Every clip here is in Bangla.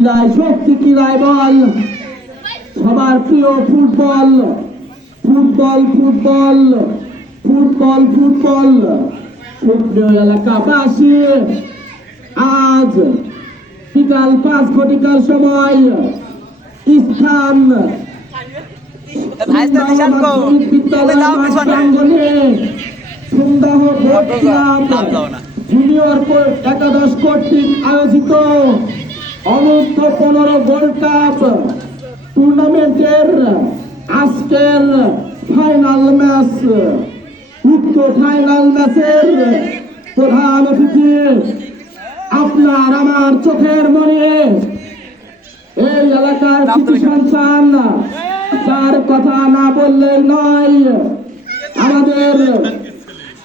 শক্তি কিলাই বল সবার প্রিয় football football football football football সুপ্রিয় এলাকাবাসী আজ বিকাল 5 ঘটিকার সময় স্থান জুনিয়র একাদশ কর্তৃক আয়োজিত অনূর্ধ্ব 15 গোল্ড কাপ টুর্নামেন্টের আজকের ফাইনাল ম্যাচ উক্ত ফাইনাল ম্যাচের প্রধান অতিথি আপনার আমার চোখের মনে এই এলাকার কিছু সন্তান যার কথা না বললেই নয় আমাদের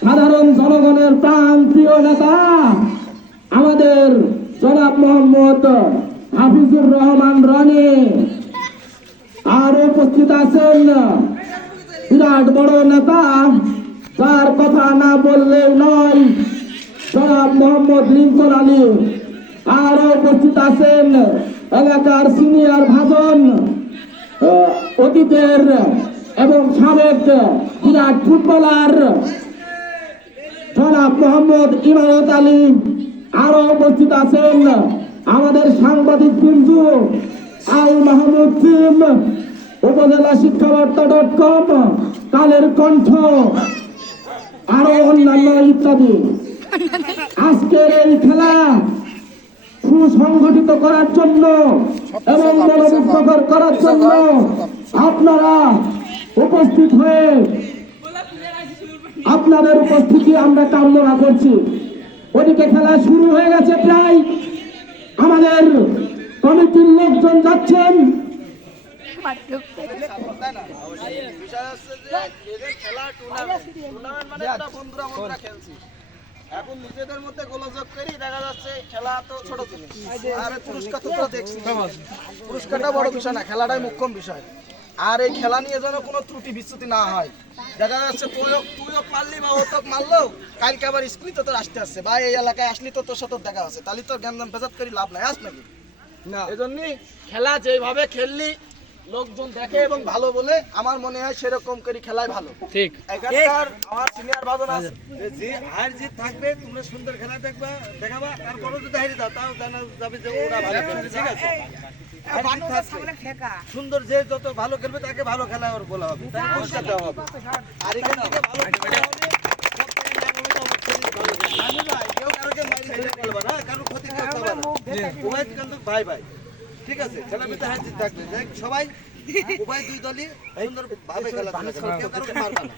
সাধারণ জনগণের প্রাণ প্রিয় নেতা আমাদের জনাব মোহাম্মদ হাফিজুর রহমান রনি আর উপস্থিত আছেন বিরাট বড় নেতা যার কথা না বললেই নয় জনাব মোহাম্মদ লিঙ্কন আলী আর উপস্থিত আছেন এলাকার সিনিয়র ভাজন অতীতের এবং সাবেক বিরাট ফুটবলার জনাব মোহাম্মদ ইমারত আলী আরো উপস্থিত আছেন আমাদের সাংবাদিক বিন্দু আল মাহমুদ টিম উপজেলা শিক্ষাবার্তা.com কালের কণ্ঠ আরো অন্যান্য ইত্যাদি আজকের এই খেলা সুসংগঠিত করার জন্য এবং মনোমুগ্ধকর করার জন্য আপনারা উপস্থিত হয়ে আপনাদের উপস্থিতি আমরা কামনা করছি। ওদিকে খেলা শুরু হয়ে গেছে প্রায় আমাদের কমিটির লোকজন যাচ্ছেন এখন নিজেদের মধ্যে গোলযোগ করি দেখা যাচ্ছে খেলা তো ছোট জিনিস আর পুরস্কার তো দেখছি পুরস্কারটা বড় বিষয় না খেলাটাই মুখ্য বিষয় আর এই খেলা নিয়ে যেন কোনো ত্রুটি বিচ্যুতি না হয় দেখা যাচ্ছে তুইও পারলি বা ও তো মারলো কালকে আবার স্কুলে তো তোর আসতে আসছে বা এই এলাকায় আসলি তো তোর সাথে দেখা আছে তাহলে তোর জ্ঞান ফেসাদ করি লাভ নাই আস নাকি না এই জন্যই খেলা যেভাবে খেললি লোকজন দেখে এবং ভালো বলে আমার মনে হয় সেরকম করে খেলাই ভালো ঠিক এখানকার আমার সিনিয়র ভাজন আছে যে হার জিত থাকবে তোমরা সুন্দর খেলা দেখবা দেখাবা তারপরে যদি হারিয়ে দাও তাও জানা যাবে যে ওরা ভালো খেলছে ঠিক আছে সুন্দর যে যত ভালো খেলবে তাকে ভালো খেলা ওর বলা হবে তাকে পুরস্কার দেওয়া হবে আর এখান থেকে ভালো খেলা হবে কেউ কারোকে মারি খেলবে না কারো ক্ষতি করতে হবে না উভয় কিন্তু ভাই ভাই ঠিক আছে খেলার মধ্যে হার জিত থাকবে সবাই উভয় দুই দলই সুন্দর ভাবে খেলা কেউ কারোকে মারবে না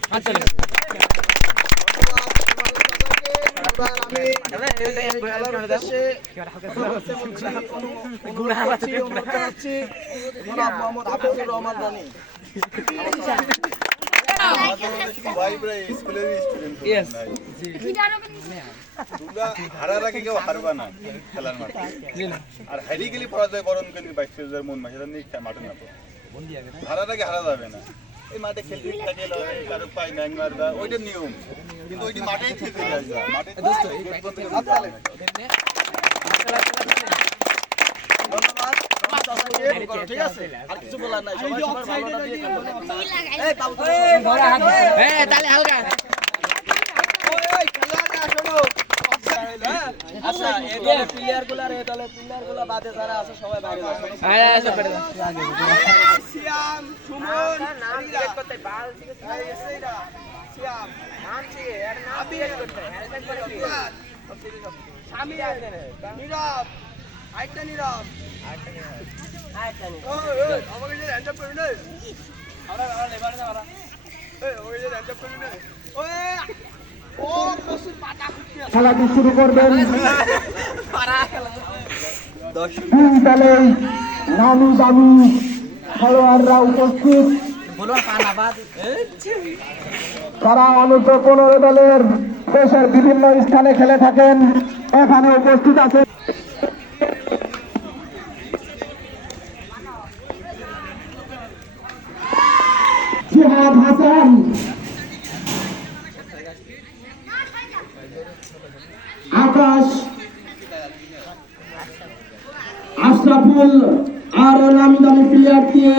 হারার আগে কেউ হারবা না খেলার মাঠে আর হারিয়ে গেলে পরাজয় বরণ গেলে 22,000 মন মাসে মাঠে না হারার আগে হারা যাবে না এই মাঠে খেলতে থাকে কারো পাই ম্যাং মারবা ওইটার নিয়ম কিন্তু ওইটি মাঠেই থেকে যায় মাঠে ঠিক আছে আর কিছু বলার নাই সবাই ভালোটা দিয়ে তাহলে হালকা আচ্ছা এই দলে প্লেয়ারগুলো আর এই দলে প্লেয়ারগুলো বাদে যারা আছে সবাই বাইরে আছে সিয়াম সুমন নাম জিজ্ঞেস করতে বাল জিজ্ঞেস এইটা সিয়াম নাম থেকে এর নাম জিজ্ঞেস করতে হ্যাশট্যাগ করে স্বামী আছে নীরব আইটা নীরব ওই আমাকে যে হ্যান্ডআপ করবি না আমরা লেবারে যাওয়া এই ওই যে হ্যান্ডআপ করবি না ওই খেলাটি শুরু করবেন তিন দলে নামি দামি খেলোয়াড়রা উপস্থিত তারা অনূর্ধ্ব 15 দলের দেশের বিভিন্ন স্থানে খেলে থাকেন এখানে উপস্থিত আছে জিহাদ হাসান আকাশ আশরাফুল আরো নামি দামি প্লেয়ার দিয়ে